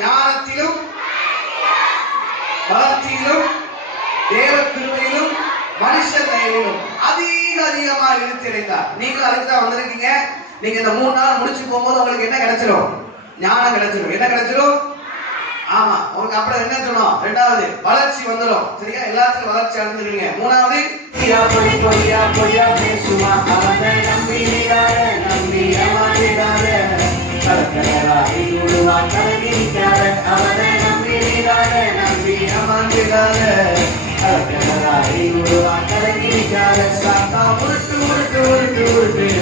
ஞானத்திலும் வளர்ச்சியிலும் தேவ கிருபையிலும் மனுஷ தயவிலும் அதிகமாக இருக்கிறார். நீங்கள் அதுக்கு தான் வந்திருக்கீங்க. நீங்க இந்த 3 நாள் முடிச்சு போகும்போது உங்களுக்கு என்ன கிடைச்சிடும்? ஞானம் கிடைச்சிடும். என்ன கிடைச்சிடும்? ஆமா, உங்களுக்கு அப்புறம் என்ன சொன்னோம்? 2வது வளர்ச்சி வந்துடும். சரியா? எல்லாத்துக்கும் வளர்ச்சி அடைஞ்சிருவீங்க. 3வது பொய்யா பேசுமா அவனை நம்பி ஏமாற்றிடாத அவனை நம்பி ஏமாற்றிடாத சாத்தா உருட்டு உருட்டு உருட்டு உருட்டு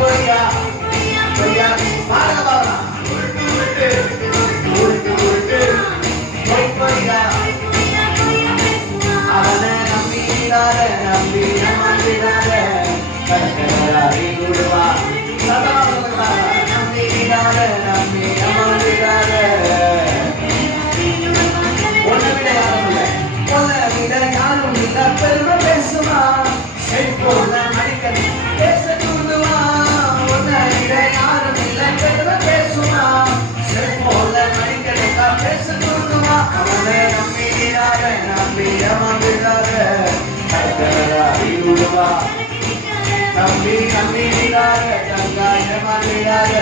பொய்யா பாருங்க உருட்டு உருட்டு உருட்டு உருட்டு பொய்யா அவனை நம்பி ஏமாற்றிடாத விடுவா நம்பி ஏமாற்றிடாத உன்னை விட யாரும் இல்லை பெருமை பேசுமா போல மணிக்கணி பேச தூண்டுவா உன்னை விட யாரும் இல்லை பெருமை பேசுமா போல மணிக்கணக்கா பேச தூண்டுவா அவனை நம்பி ஏமாற்றிடாத விடுவா நம்பி ஏமாற்றிடாத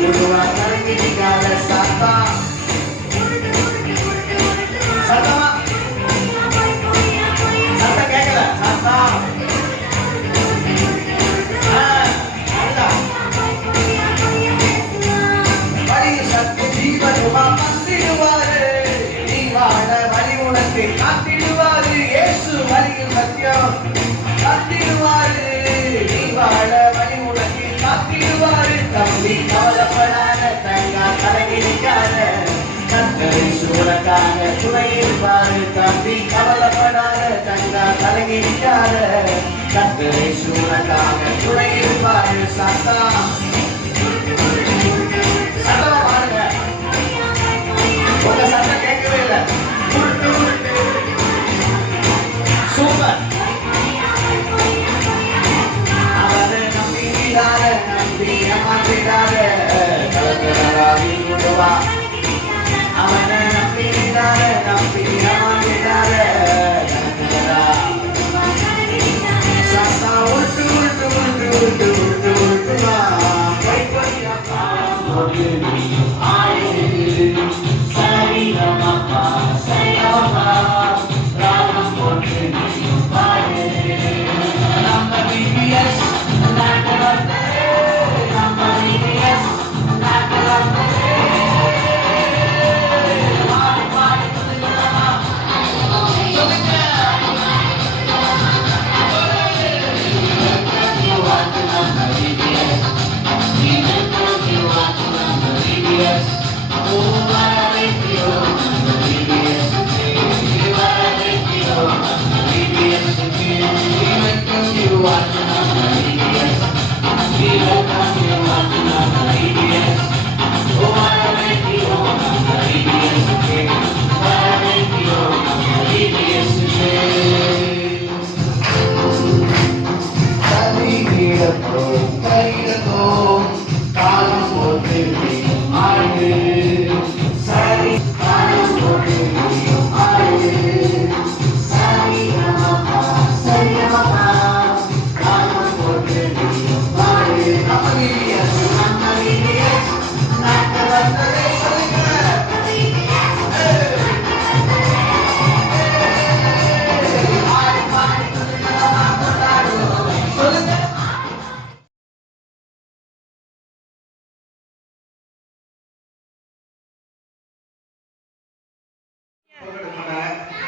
விடுவா நம்பிக்காத சாத்தா சத்தமா சத்தம் கேட்கல சாத்தா வழி சத்து ஜீவனுமா பந்திடுவாரு நீ வாழ வழி உனக்கு காத்திடுவாரு இயேசு வழியில் சத்தியம் காத்திடுவாரு நீ வாழ வழி உனக்கு காத்திடுவாரு தம்பி கவலைப்படாத தங்கா கலங்கிருக்காத கத்தரை சூழக்காக துணையிருப்பாரு தம்பி கவலைப்படாத தங்கா கலங்கிருக்காத கத்தரை சூழக்காக துணையிருப்பாரு சத்தா சத்தமா பாருங்க உங்க சத்தம் கேட்கவே இல்லை உருட்டு உருட்டு சூப்பர் அவரை நம்பி ஏமாற்றிடாத விடுவா அவனை நம்பி ஏமாற்றிடாத சத்தா உருட்டு உருட்டு உருட்டு உருட்டு உருட்டு உருட்டுவா சரி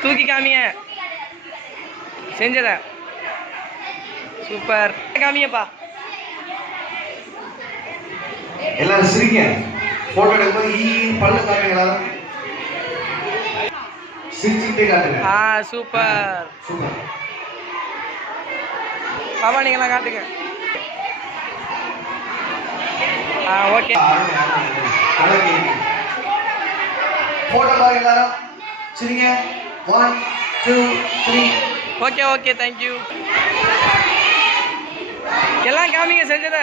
தூக்கி காமிய செஞ்சத சூப்பர் காமியப்பா. எல்லாரும் சிரிங்க. போட்டோ எடுக்கும்போது பல்லு காட்டுங்களா, சிரிச்சுட்டே காட்டுங்க. Super super. பாபா நீங்களாம் காட்டுங்க. ஓகே போட்டோ பாருங்க எல்லாரும் சிரிங்க. 1 2 3. Okay okay thank you. எல்லாம் காமிங்க செஞ்சத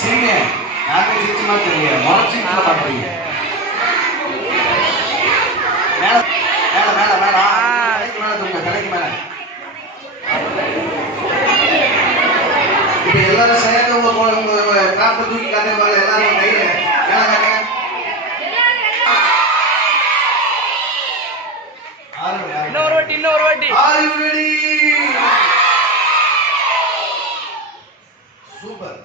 சிரிங்க. யாரும் சிரிச்சு மாட்டீங்க, மனசு மாட்டீங்க. மேல மேல மேல மேல தலைக்கு மேல தூங்க, தலைக்கு மேல. இப்ப எல்லாரும் சேர்ந்து உங்க கிராஃப்ட் தூக்கி காட்டுங்க. எல்லாரும் கையில மேல காட்டுங்க. இன்னொரு வாட்டி. Are you ready? சூப்பர்.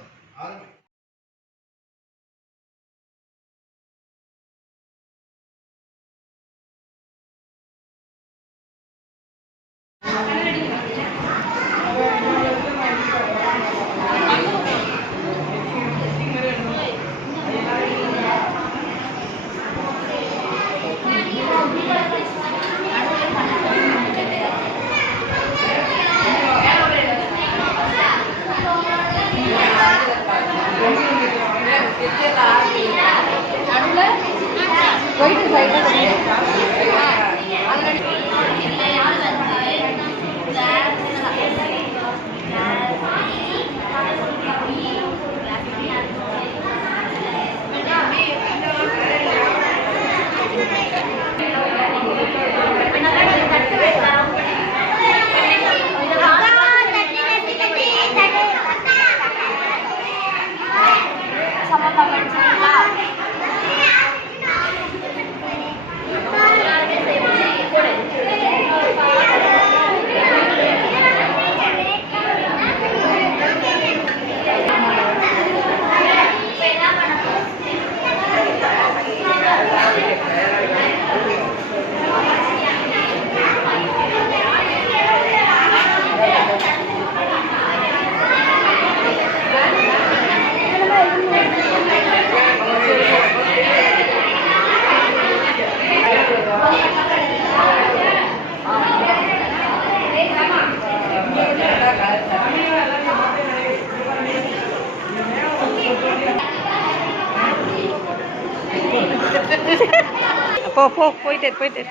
போயிட்டு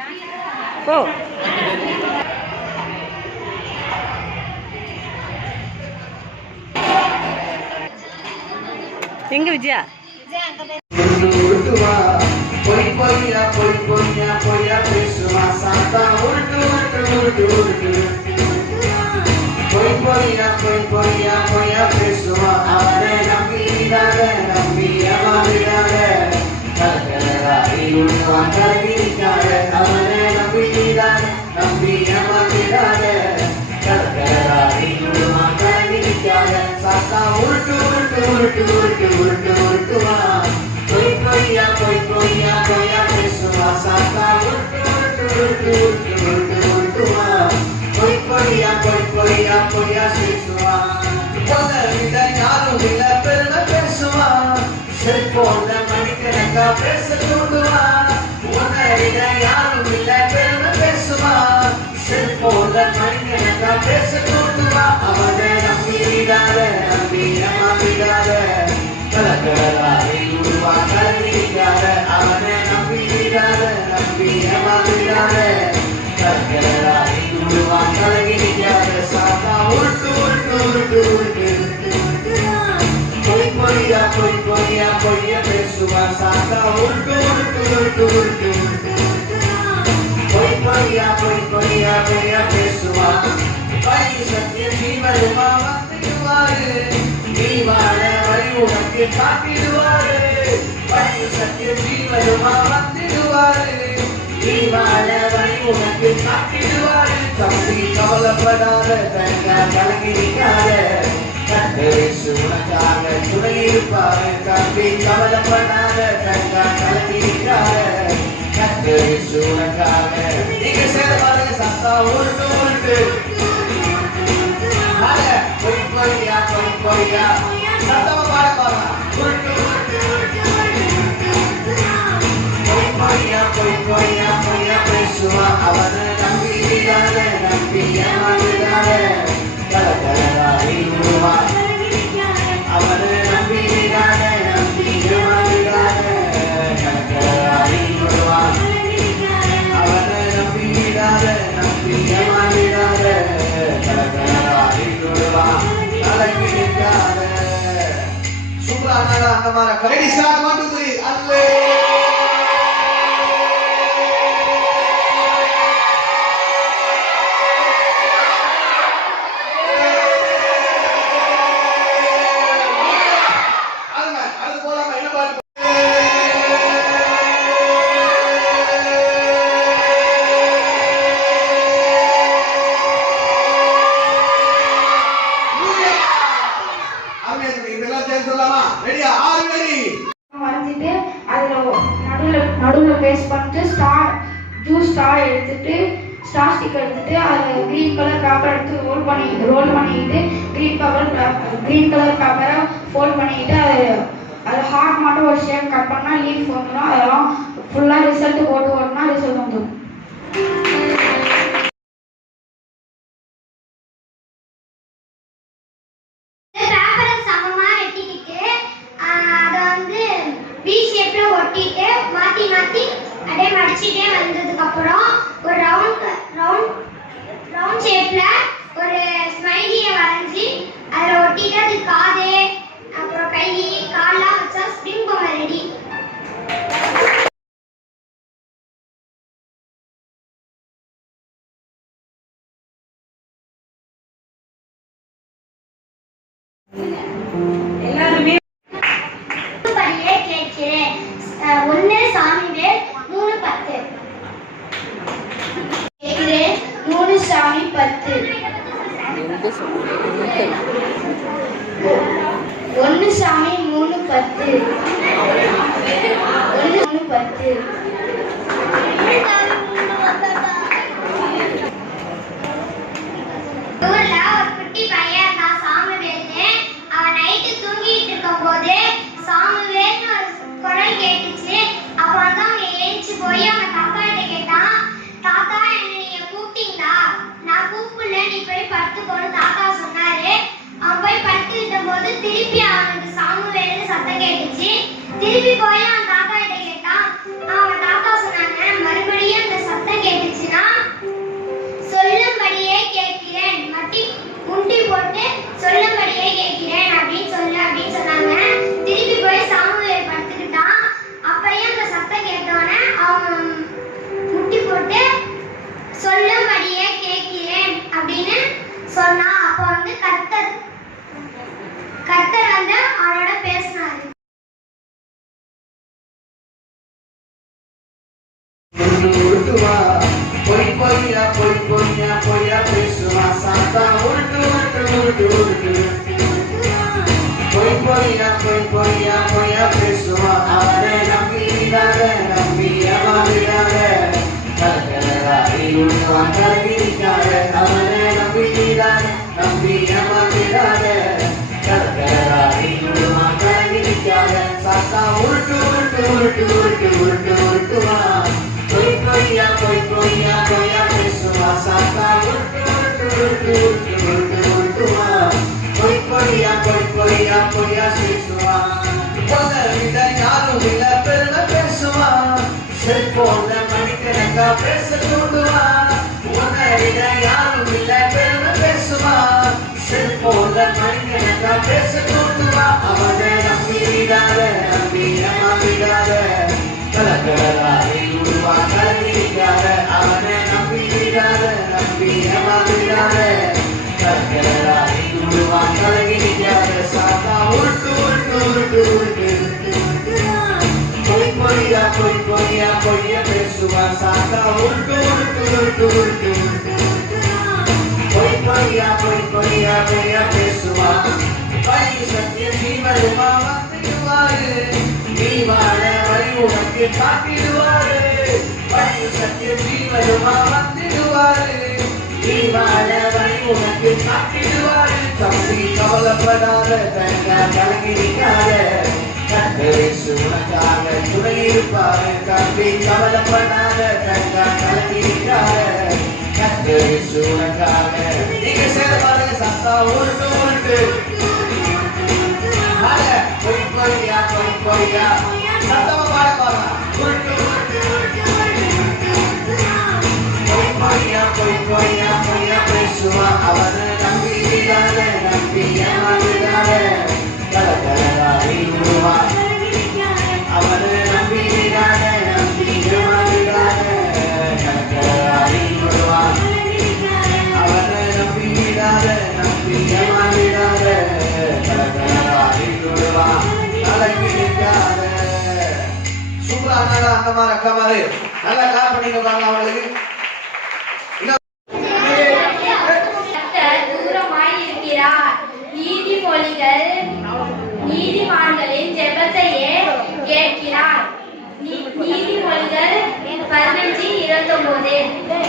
போ. எங்க விஜயா? பொய் பொய்யா பொய் பொய்யா பொய்யா பேசுமா சாத்தா உருட்டு உருட்டு உருட்டு உருட்டு. பொய் பொய்யா பொய் பொய்யா பொய்யா பேசுமா அவனை நம்பிடாத நம்பி ஏமாறிடாத. அவனை நம்பிடாத நம்பி ஏமாறிடாத. சாத்தா உருட்டு உருட்டு உருட்டு உருட்டு உருட்டு உருட்டுவா. பொய் பொய்யா பொய் பொய்யா பொய்யா பேசுவா சாத்தா உருட்டு உருட்டு உருட்டு உருட்டு உருட்டு உருட்டுவா. பொய் பொய்யா பொய் பொய்யா பொய்யா பேசுவா. யாரும் இல்ல பெருமை பேசுவா. செல்போன்ல மணிக்கணக்கா பேச தூண்டுவா உன்னை விட யாரும் இல்ல பெருமை பேசுவா செல்போன்ல மணிக்கணக்கா பேச தூண்டுவா அவனை நம்பிடாத நம்பி ஏமாந்திடாத கலக்கலாரி உருவா கலந்திடாத அவனை நம்பிடாத நம்பி ஏமாந்திடாத கலக்கலாரி உருவா கலந்திடாத சாத்தா உருட்டு உருட்டு உருட்டு உருட்டு பொய்யா பேசுவா சாத்தா உருட்டு உருட்டு உருட்டு உருட்டு பொய்யா பேசுவா வழி சத்திய ஜீவனுமா வந்துடுவாரு நீ வாழ வழி உனக்கு காட்டிடுவாரு வழி சத்திய ஜீவனுமா வந்துடுவாரு நீ வாழ வழி உனக்கு காட்டிடுவாரு தம்பி கவலைப்படாத தங்க கலங்கிருக்காத கத்தரிசு உனக்காக துணை இருப்பாரு தம்பி கவலைப்படாத தங்க கலங்கிருக்காத கத்தரிசு உனக்காக நீங்க சேர்ந்து பாருங்க சத்தா உருட்டு உருட்டு பொய்யா சத்தமா பாட பாருங்க உருட்டு பொய்யா பேசுவா அவனை நம்பிடாத நம்பி ஏமாந்திடாத கலகலராய் உருவா அவனை நம்பிடாத நம்பி ஏமாந்திடாத கலகலராய் உருவா அவனை நம்பிடாத நம்பி ஏமாந்திடாத கலகலராய் உருவா கலங்கிடாத சூப்பரா அந்த மாதிரி ரெடி ஸ்டார்ட் 1 2 3 அல்லே நடுவில் பேஸ்ட் பண்ணிட்டு ஜூஸ் ஸ்டார் எடுத்துட்டு ஸ்டார் ஸ்டிக்கர் எடுத்துட்டு அதில் க்ரீன் கலர் பேப்பர் எடுத்து ரோல் பண்ணிக்கிட்டு க்ரீன் கலர் பேப்பரை ஃபோல்ட் பண்ணிக்கிட்டு அது ஹார்ட் மட்டும் ஒரு ஷேப் கட் பண்ணால் லீஃப் வந்துடும் அதெல்லாம் ஃபுல்லாக ரிசல்ட் போட்டு ஓட்டினா ரிசல்ட் வந்துடும் மாத்தி அப்படியே மடிச்சிட்டே வந்ததுக்கு அப்புறம் ஒரு ரவுண்ட் ஷேப்ல ஒரு ஸ்மைலிய வரைஞ்சி அதுல ஒட்டிட்டு அது காது அப்புறம் கை கால்லாம் வச்சா ஸ்ப்ரிங் பொம்மை ரெடி எல்லாருமே கேட்கிறேன் 1 சாமி வேல் 3 10 கேட்கிறேன் 3 சாமி 10 1 சாமி 3 10 1 3 10 ஊர்ல ஒரு குட்டி பையன் இருந்தான் சாமுவேல்னு அவன் நைட்டு தூங்கிட்டு இருக்கும் போது சாமுவேல்னு ஒரு குரல் கேட்டுச்சு அப்ப வந்து அவன் எழுந்துச்சு போய் அவன் தாத்தா கிட்ட கேட்டான் தாத்தா என்ன நீங்க கூப்பிட்டீங்களா நான் கூப்பிடல நீ போய் படுத்துக்கோன்னு தாத்தா சொன்னாரு அவன் போய் படுத்துக்கிட்ட போது திருப்பி அவனுக்கு சாமுவேல்னு சத்தம் கேட்டுச்சு திருப்பி போய் அவன் தாத்தா கிட்ட கேட்டான் அவன் தாத்தா சொன்னாங்க மறுபடியும் அந்த சத்தம் கேட்டுச்சுன்னா சொல்லும்படியே கேட்கிறேன் முண்டி போட்டு சொல்லும்படியே கேட்கிறேன் அப்படின்னு சொன்னாங்க திருப்பி போய் சாமுவேல் படுத்துக்கிட்டான் அப்பயும் அந்த சத்தம் கேட்டோன்னே அவன் முட்டி போட்டு சொல்லும்படியே கேட்கிறேன் அப்படின்னு சொன்னான் அப்போ வந்து கர்த்தர் வந்து அவனோட பேசினாரு பொய்யா பேசுவா சாத்தா உருட்டு உருட்டு உருட்டு பொய்யா பேசுவா அவனை நம்பிடாத நம்பி ஏமாந்திடாத கலகலராய் உருவா கலங்கிருக்காத அவனை நம்பிடாத நம்பி ஏமாந்திடாத கலகலராய் உருவா கலங்கிருக்காத சாத்தா எனக்கா பேச தூண்டுவா உன்னை விட யாரும் இல்லை பெருமை பேசுவா செல்போன்ல மனிதனக்கா பேச தூண்டுவா அவனை நம்பிடாத நம்பி ஏமாந்திடாத கலக்கலாரி உருவா கலங்கிடாத அவனை நம்பிடாத நம்பி ஏமாந்திடாத கலக்கலாரி உருவா கலங்கிடாத சாத்தா உருட்டு உருட்டு உருட்டு உருட்டு பொய்யா பொய்யா பேசுவா சாத்தா உருட்டு உருட்டு உருட்டு உருட்டு பொய்யா பேசுவா வழி சத்திய ஜீவருமா வந்துடுவாரு நீ வாழ வழி உனக்கு காட்டிடுவாரு வழி சத்திய ஜீவருமா வந்துடுவாரு நீ வாழ வழி உனக்கு காட்டிடுவாரு தம்பி கவலைப்படாத தங்க கலங்கிருக்காத கத்தரிசு உனக்காக துணை இருப்பாரு தம்பி கவலைப்படாத தங்க கலங்கிருக்காத கத்தரிசு உனக்காக நீங்க சேர பாருங்க சத்தா உருட்டு உருட்டு பொய்யா சத்தமா பாட பாருங்க உருட்டு உருட்டு பொய்யா பேசுவா அவனை நம்பிடாத நம்பி ஏமாந்திடாத கலகலராய் உருவா அவனை நம்பிடாத நம்பி ஏமாந்திடாத கலகலராய் உருவா அவனை நம்பிடாத நம்பி ஏமாந்திடாத கலகலராய் உருவா கலங்கிடாத சூப்பரா அண்ணா அக்கமாரு நல்லா கிளாப் பண்ணிங்க பாருங்க அவங்களுக்கு தூரமாய் இருக்கிறார் நீதிமொழிகள் நீதிமான்களின் ஜெபத்தையே கேட்கிறார் நீதிமொழிகள் 15:29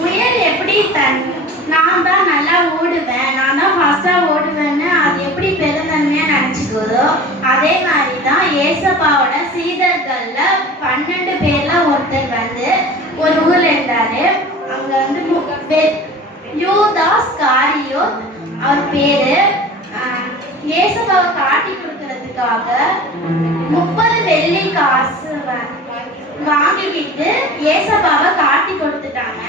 முயல் எப்படி நான் தான் நல்லா ஓடுவேன், நான் தான் ஃபர்ஸ்டா ஓடுவேன்னு அது எப்படி பெருந்தன்மையா நினைச்சுக்குதோ அதே மாதிரி தான் ஏசப்பாவோட சீடர்கள்ல 12 பேர்ல ஒருத்தர் வந்து ஒரு ஊர்ல இருந்தாரு. அங்க வந்து யூதாஸ் காரியோத் அவர் பேரு. ஏசப்பாவை காட்டி கொடுக்கறதுக்காக 30 வெள்ளி காசு வாங்கிக்கிட்டு ஏசப்பாவை காட்டி கொடுத்துட்டாங்க.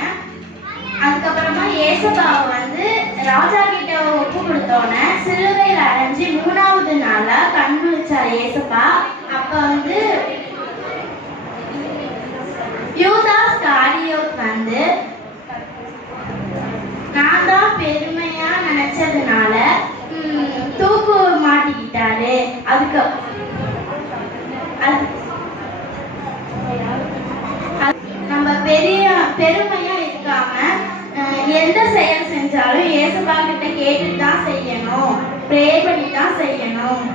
அதுக்கப்புறமா ஏசப்பாவை வந்து ராஜா கிட்ட ஒப்பு கொடுத்தோன்னே சிலுவையில் அடைஞ்சு 3வது நாளா கண் முழிச்சார் ஏசப்பா. அப்ப வந்து யூதாஸ் காரியோத் வந்து நான் தான் பெருமையா நினைச்சதுனால தூக்கு மாட்டிக்கிட்டாரு. அதுக்கு நம்ம பெருமையா இருக்காம எந்த செயல் செஞ்சாலும் ஏசப்பா கிட்ட கேட்டுட்டு தான் செய்யணும், ப்ரே பண்ணி தான் செய்யணும்.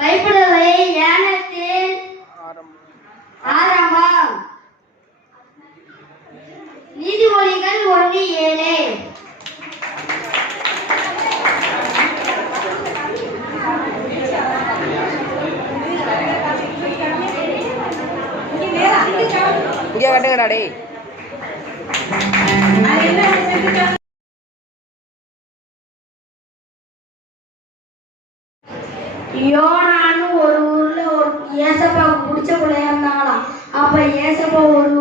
கைப்படலை ஞானத்தின் ஆரம்பம். நீதிமொழிகள் 1:7. இங்கே கட்டுங்கடா டேய். யோனான்னு ஒரு ஊர்ல ஒரு ஏசப்பாவுக்கு பிடிச்ச பிள்ளையா இருந்தாங்களாம். அப்ப ஏசப்பா ஒரு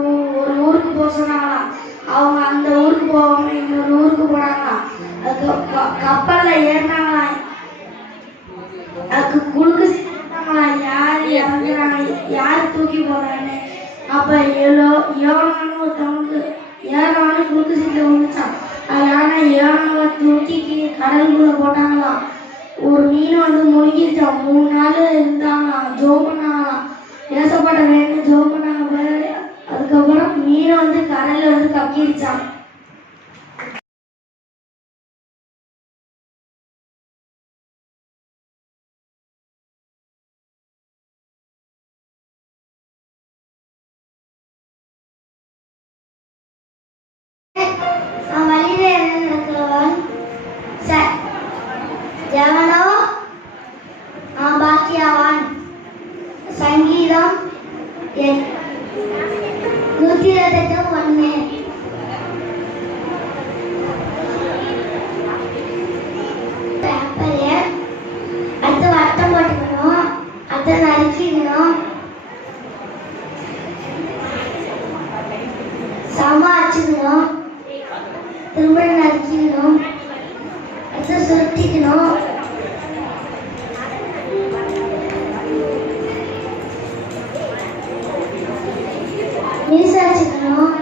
ஊருக்கு போக சொன்னாங்களாம். அவங்க அந்த ஊருக்கு போகாம இன்னொரு ஊருக்கு போனாங்களாம். அதுக்கு கப்பல்ல ஏறினாங்களாம். அதுக்கு குழுக்கு சேர்த்தாங்களாம், யாரு இறங்குறாங்க யாரு தூக்கி போறான்னு. அப்ப யோனான்னு ஒருத்தவங்களுக்கு ஏறானு குழுக்கு சீட்டு வந்துச்சான். அதனால யோனாவை தூக்கி கடலுக்குள்ள போட்டாங்களாம். ஒரு மீன் வந்து முழுகிருச்சான். 3 நாள் இருந்தாங்களாம், ஜோம் பண்ணாங்களாம், ஏசப்பட வேணும் ஜோம் பண்ணாங்க. அதுக்கப்புறம் மீனை வந்து கடல்ல வந்து கக்கிருச்சான். வழியில நடக்கிறவன் 128 பேப்பரை அடுத்து வட்டம் போட்டுக்கணும், அதை நறுக்கிடணும், சமமா வச்சுக்கணும், திரும்ப நறுக்கிடணும், அடுத்து சுருட்டிக்கணும், மீசை வச்சுக்கணும்,